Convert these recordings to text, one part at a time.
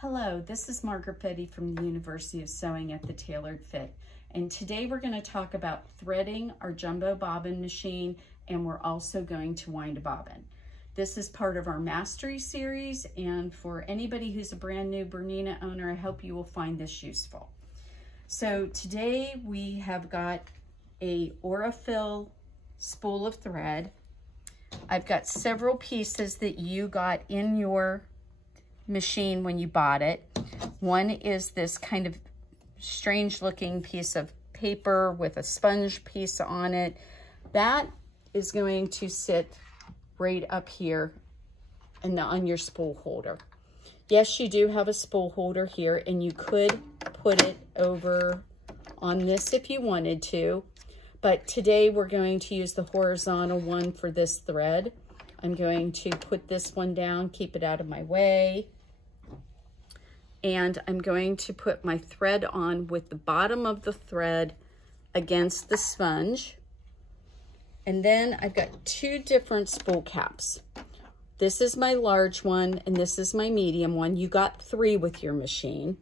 Hello, this is Margaret Betty from the University of Sewing at the Tailored Fit. And today we're going to talk about threading our jumbo bobbin machine, and we're also going to wind a bobbin. This is part of our Mastery series, and for anybody who's a brand new Bernina owner, I hope you will find this useful. So today we have got a Aurifil spool of thread. I've got several pieces that you got in your machine when you bought it. One is this kind of strange looking piece of paper with a sponge piece on it. That is going to sit right up here and on your spool holder. Yes, you do have a spool holder here, and you could put it over on this if you wanted to, but today we're going to use the horizontal one for this thread. I'm going to put this one down, keep it out of my way. And I'm going to put my thread on with the bottom of the thread against the sponge. And then I've got two different spool caps. This is my large one and this is my medium one. You got 3 with your machine.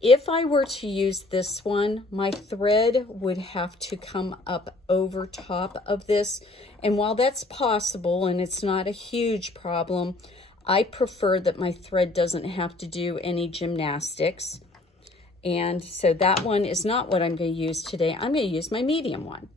If I were to use this one, my thread would have to come up over top of this. And while that's possible and it's not a huge problem, I prefer that my thread doesn't have to do any gymnastics. And so that one is not what I'm going to use today. I'm going to use my medium one.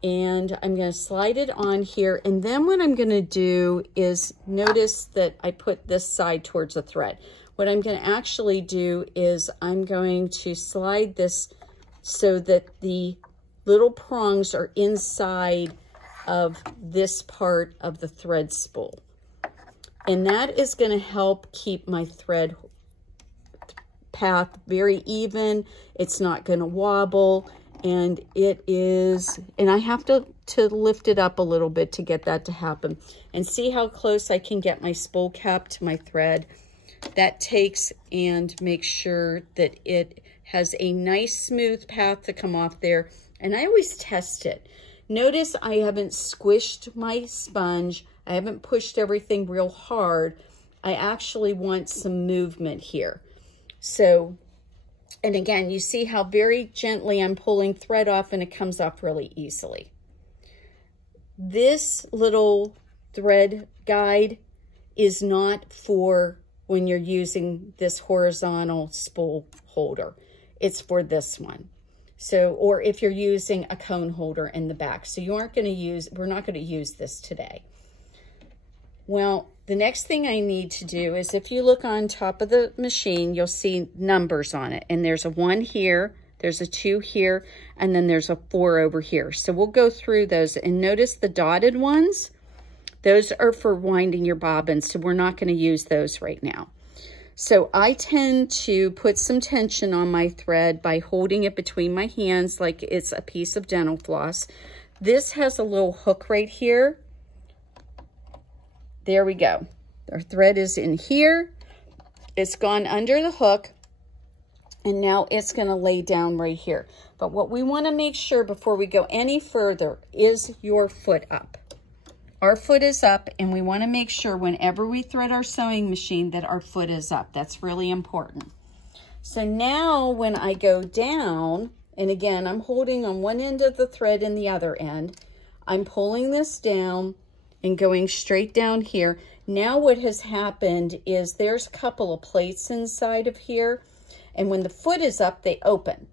And I'm going to slide it on here. And then what I'm going to do is notice that I put this side towards the thread. What I'm going to actually do is I'm going to slide this so that the little prongs are inside of this part of the thread spool. And that is going to help keep my thread path very even. It's not going to wobble, and it is, and I have to lift it up a little bit to get that to happen. And see how close I can get my spool cap to my thread. That takes and makes sure that it has a nice smooth path to come off there. And I always test it. Notice I haven't squished my sponge. I haven't pushed everything real hard. I actually want some movement here. So, and again, you see how very gently I'm pulling thread off and it comes off really easily. This little thread guide is not for when you're using this horizontal spool holder. It's for this one. So, or if you're using a cone holder in the back. So you aren't going to use, we're not going to use this today. Well, the next thing I need to do is, if you look on top of the machine, you'll see numbers on it. And there's a 1 here, there's a 2 here, and then there's a 4 over here. So we'll go through those, and notice the dotted ones. Those are for winding your bobbins, so we're not going to use those right now. So I tend to put some tension on my thread by holding it between my hands like it's a piece of dental floss. This has a little hook right here. There we go. Our thread is in here. It's gone under the hook, and now it's going to lay down right here. But what we want to make sure before we go any further is your foot up. Our foot is up, and we want to make sure whenever we thread our sewing machine that our foot is up. That's really important. So now when I go down, and again, I'm holding on one end of the thread and the other end, I'm pulling this down and going straight down here. Now what has happened is there's a couple of plates inside of here, and when the foot is up, they open.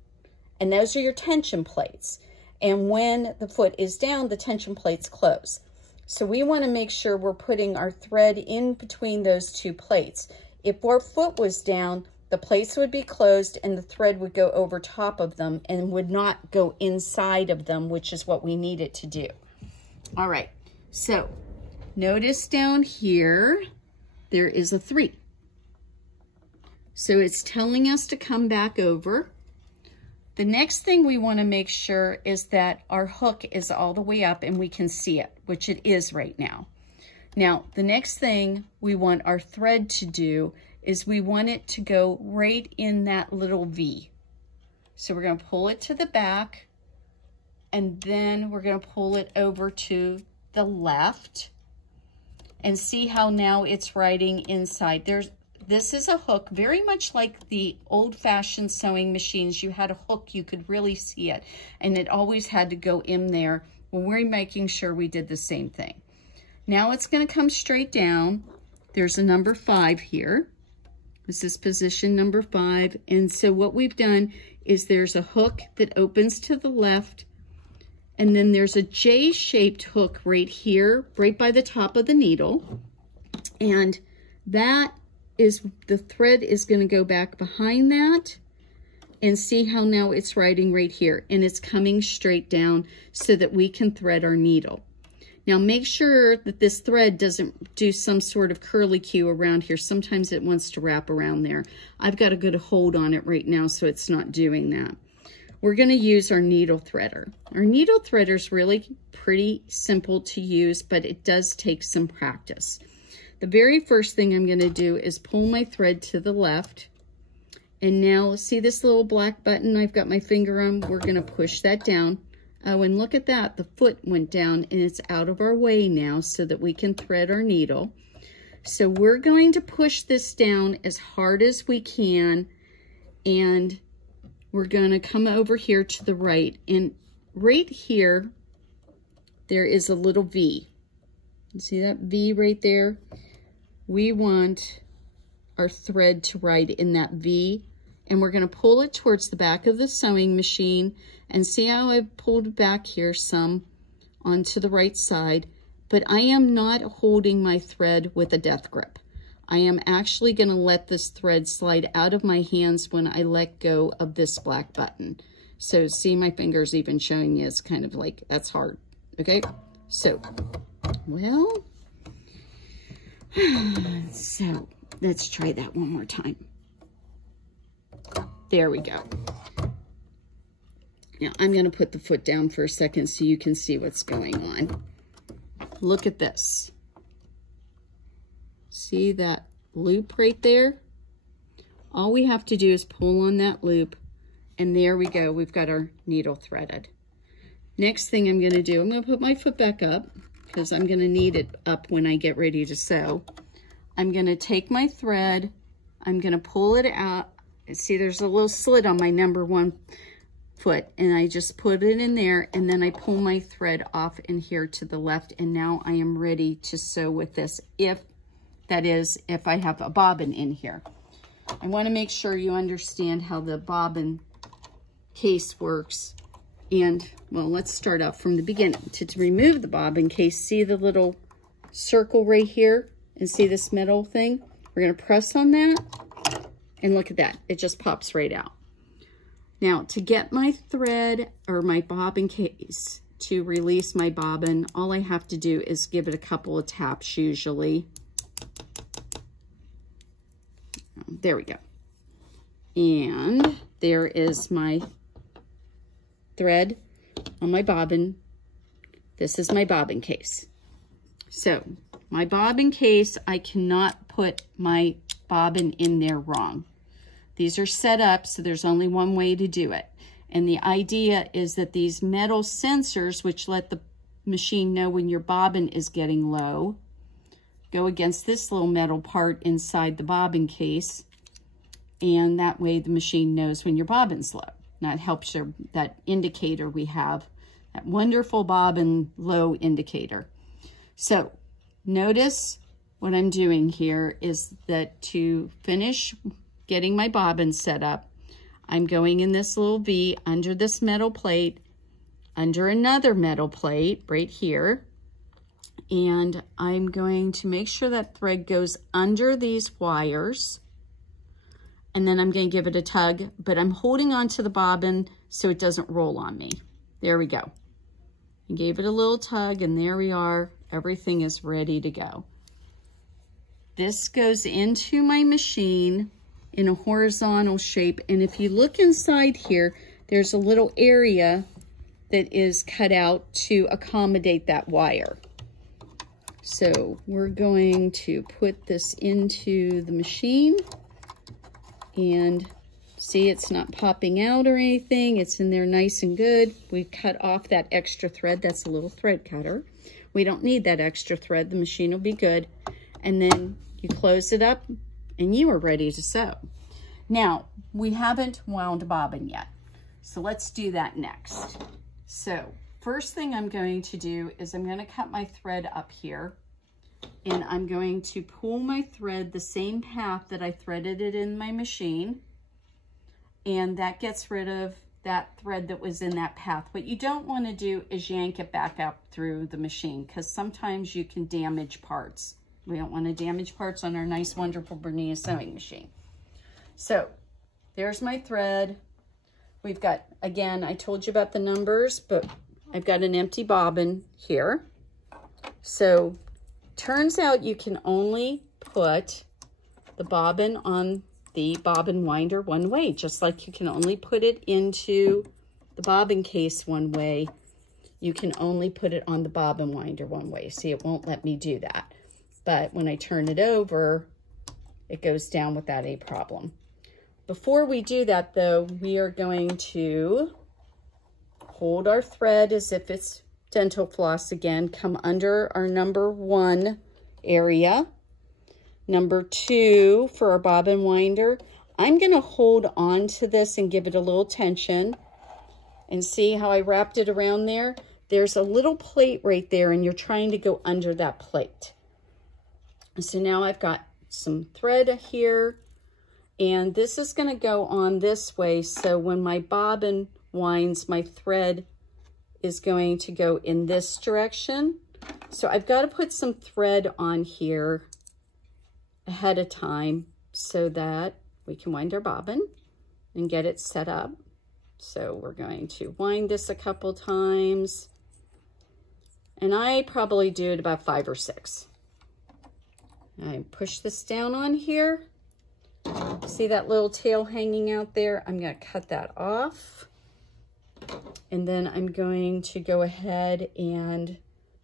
And those are your tension plates. And when the foot is down, the tension plates close. So we want to make sure we're putting our thread in between those 2 plates. If our foot was down, the plates would be closed and the thread would go over top of them and would not go inside of them, which is what we need it to do. All right, so notice down here, there is a 3. So it's telling us to come back over. The next thing we want to make sure is that our hook is all the way up and we can see it, which it is right now. Now, the next thing we want our thread to do is we want it to go right in that little V. So we're going to pull it to the back, and then we're going to pull it over to the left, and see how now it's riding inside. This is a hook, very much like the old-fashioned sewing machines. You had a hook, you could really see it, and it always had to go in there. Well, we're making sure we did the same thing. Now it's going to come straight down. There's a number 5 here. This is position number 5. And so what we've done is there's a hook that opens to the left, and then there's a J-shaped hook right here, right by the top of the needle. And that is, the thread is going to go back behind that, and see how now it's riding right here, and it's coming straight down so that we can thread our needle. Now make sure that this thread doesn't do some sort of curlicue around here. Sometimes it wants to wrap around there. I've got a good hold on it right now, so it's not doing that. We're going to use our needle threader. Our needle threader is really pretty simple to use, but it does take some practice. The very first thing I'm going to do is pull my thread to the left. And now, see this little black button I've got my finger on? We're going to push that down. Oh, and look at that. The foot went down and it's out of our way now so that we can thread our needle. So we're going to push this down as hard as we can. And we're going to come over here to the right. And right here, there is a little V. You see that V right there? We want our thread to ride in that V, and we're going to pull it towards the back of the sewing machine, and see how I've pulled back here some onto the right side, but I am not holding my thread with a death grip. I am actually going to let this thread slide out of my hands when I let go of this black button. So see, my fingers even showing you, it's kind of like, that's hard. Okay, so, well, so let's try that one more time. There we go. Now I'm going to put the foot down for a second so you can see what's going on. Look at this. See that loop right there? All we have to do is pull on that loop, and there we go. We've got our needle threaded. Next thing I'm going to do, I'm going to put my foot back up because I'm going to need it up when I get ready to sew. I'm going to take my thread, I'm going to pull it out. See, there's a little slit on my number 1 foot, and I just put it in there, and then I pull my thread off in here to the left, and now I am ready to sew with this, if I have a bobbin in here. I want to make sure you understand how the bobbin case works. And, well, let's start out from the beginning. To remove the bobbin case, see the little circle right here? And see this metal thing? We're going to press on that, and look at that. It just pops right out. Now, to get my thread or my bobbin case to release my bobbin, all I have to do is give it a couple of taps usually. There we go. And there is my thread on my bobbin. This is my bobbin case. So my bobbin case, I cannot put my bobbin in there wrong. These are set up so there's only one way to do it. And the idea is that these metal sensors, which let the machine know when your bobbin is getting low, go against this little metal part inside the bobbin case. And that way the machine knows when your bobbin's low. That helps your, that indicator we have, that wonderful bobbin low indicator. So notice what I'm doing here is that to finish getting my bobbin set up, I'm going in this little V under this metal plate, under another metal plate right here, and I'm going to make sure that thread goes under these wires, and then I'm going to give it a tug, but I'm holding on to the bobbin so it doesn't roll on me. There we go. I gave it a little tug, and there we are. Everything is ready to go. This goes into my machine in a horizontal shape, and if you look inside here, there's a little area that is cut out to accommodate that wire. So we're going to put this into the machine, and see, it's not popping out or anything. It's in there nice and good. We cut off that extra thread. That's a little thread cutter. We don't need that extra thread. The machine will be good. And then you close it up and you are ready to sew. Now, we haven't wound a bobbin yet, so let's do that next. So first thing I'm going to do is I'm going to cut my thread up here, and I'm going to pull my thread the same path that I threaded it in my machine, and that gets rid of that thread that was in that path. What you don't want to do is yank it back up through the machine, because sometimes you can damage parts. We don't want to damage parts on our nice, wonderful Bernina sewing machine. So there's my thread. We've got, again, I told you about the numbers, but I've got an empty bobbin here. So turns out you can only put the bobbin on the bobbin winder one way, just like you can only put it into the bobbin case one way. You can only put it on the bobbin winder one way. See, it won't let me do that. But when I turn it over, it goes down without a problem. Before we do that though, we are going to hold our thread as if it's dental floss again, come under our number 1 area. Number 2 for our bobbin winder. I'm going to hold on to this and give it a little tension. And see how I wrapped it around there? There's a little plate right there, and you're trying to go under that plate. So now I've got some thread here, and this is going to go on this way. So when my bobbin winds, my thread is going to go in this direction. So I've got to put some thread on here ahead of time so that we can wind our bobbin and get it set up. So we're going to wind this a couple times, and I probably do it about 5 or 6. I push this down on here. See that little tail hanging out there? I'm going to cut that off, and then I'm going to go ahead and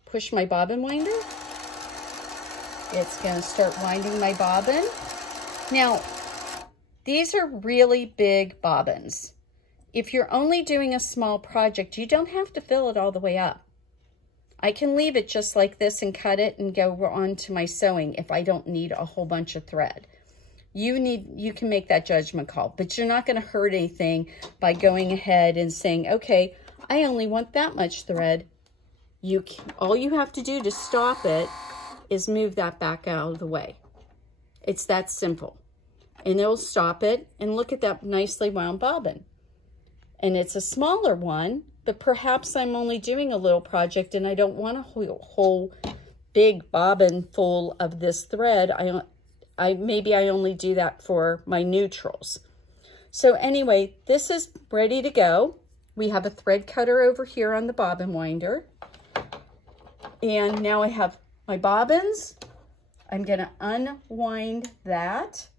push my bobbin winder. It's going to start winding my bobbin. Now, these are really big bobbins. If you're only doing a small project, you don't have to fill it all the way up. I can leave it just like this and cut it and go on to my sewing if I don't need a whole bunch of thread. You can make that judgment call, but you're not going to hurt anything by going ahead and saying, okay, I only want that much thread. All you have to do to stop it is move that back out of the way. It's that simple. And it'll stop it, and look at that nicely wound bobbin. And it's a smaller one, but perhaps I'm only doing a little project and I don't want a whole big bobbin full of this thread. Maybe I only do that for my neutrals. So anyway, this is ready to go. We have a thread cutter over here on the bobbin winder. And now I have my bobbins. I'm going to unwind that.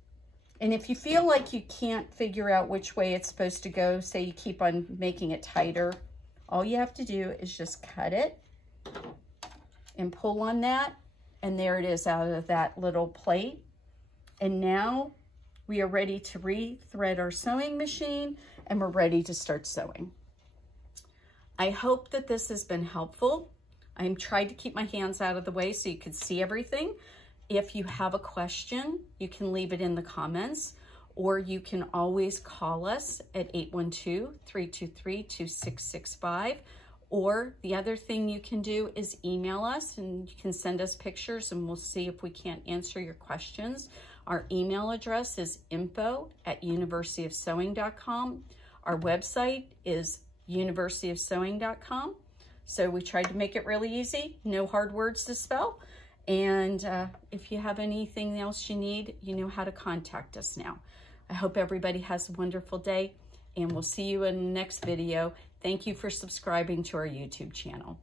And if you feel like you can't figure out which way it's supposed to go, say you keep on making it tighter, all you have to do is just cut it and pull on that, and there it is out of that little plate. And now we are ready to re-thread our sewing machine, and we're ready to start sewing. I hope that this has been helpful. I'm trying to keep my hands out of the way so you can see everything. If you have a question, you can leave it in the comments, or you can always call us at 812-323-2665. Or the other thing you can do is email us, and you can send us pictures, and we'll see if we can't answer your questions. Our email address is info@universityofsewing.com. Our website is universityofsewing.com. So we tried to make it really easy, no hard words to spell. And if you have anything else you need, you know how to contact us now. I hope everybody has a wonderful day, and we'll see you in the next video. Thank you for subscribing to our YouTube channel.